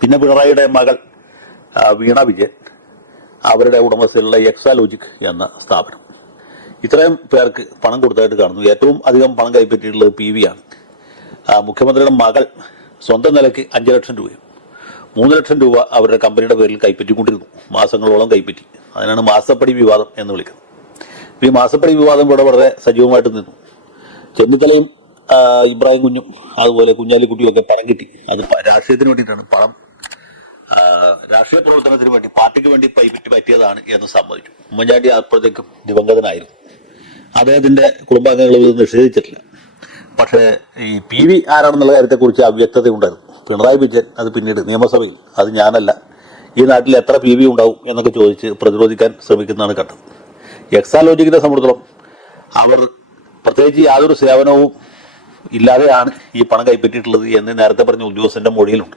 പിന്നെ പിണറായിയുടെ മകൾ വീണ വിജയൻ, അവരുടെ ഉടമസ്ഥയിലുള്ള എക്സാലോജിക് എന്ന സ്ഥാപനം. ഇത്രയും പേർക്ക് പണം കൊടുത്തതായിട്ട് കാണുന്നു. ഏറ്റവും അധികം പണം കൈപ്പറ്റിയിട്ടുള്ളത് PV ആണ്. മുഖ്യമന്ത്രിയുടെ മകൾ സ്വന്തം നിലയ്ക്ക് 5 ലക്ഷം രൂപയും 3 ലക്ഷം രൂപ അവരുടെ കമ്പനിയുടെ പേരിൽ കൈപ്പറ്റിക്കൊണ്ടിരുന്നു. മാസങ്ങളോളം കൈപ്പറ്റി. അതിനാണ് മാസപ്പടി വിവാദം എന്ന് വിളിക്കുന്നത്. ഈ മാസപ്പടി വിവാദം ഇവിടെ വളരെ സജീവമായിട്ട് നിന്നു. ചെന്നിത്തലയും ഇബ്രാഹിം കുഞ്ഞും അതുപോലെ കുഞ്ഞാലിക്കുട്ടിയൊക്കെ പണം കിട്ടി. അത് രാഷ്ട്രീയത്തിന് വേണ്ടിയിട്ടാണ് പണം, രാഷ്ട്രീയ പ്രവർത്തനത്തിന് വേണ്ടി, പാർട്ടിക്ക് വേണ്ടി പറ്റിയതാണ് എന്ന് സമ്മതിച്ചു. ഉമ്മൻചാണ്ടി അപ്പോഴത്തേക്കും ദിവംഗതനായിരുന്നു. അദ്ദേഹത്തിന്റെ കുടുംബാംഗങ്ങൾ ഇത് നിഷേധിച്ചിട്ടില്ല. പക്ഷേ ഈ PV ആരാണെന്നുള്ള കാര്യത്തെക്കുറിച്ച് അവ്യക്തത ഉണ്ടായിരുന്നു. പിണറായി വിജയൻ അത് പിന്നീട് നിയമസഭയിൽ അത് ഞാനല്ല, ഈ നാട്ടിൽ എത്ര PV ഉണ്ടാവും എന്നൊക്കെ ചോദിച്ച് പ്രതിരോധിക്കാൻ ശ്രമിക്കുന്നതാണ് കണ്ടത്. എക്സാലോജിക്കിനെ സംബന്ധിച്ചിടത്തോളം അവർ പ്രത്യേകിച്ച് യാതൊരു സേവനവും ഇല്ലാതെയാണ് ഈ പണം കൈപ്പറ്റിയിട്ടുള്ളത് എന്ന് നേരത്തെ പറഞ്ഞ ഉദ്യോഗസ്ഥന്റെ മൊഴിയിലുണ്ട്.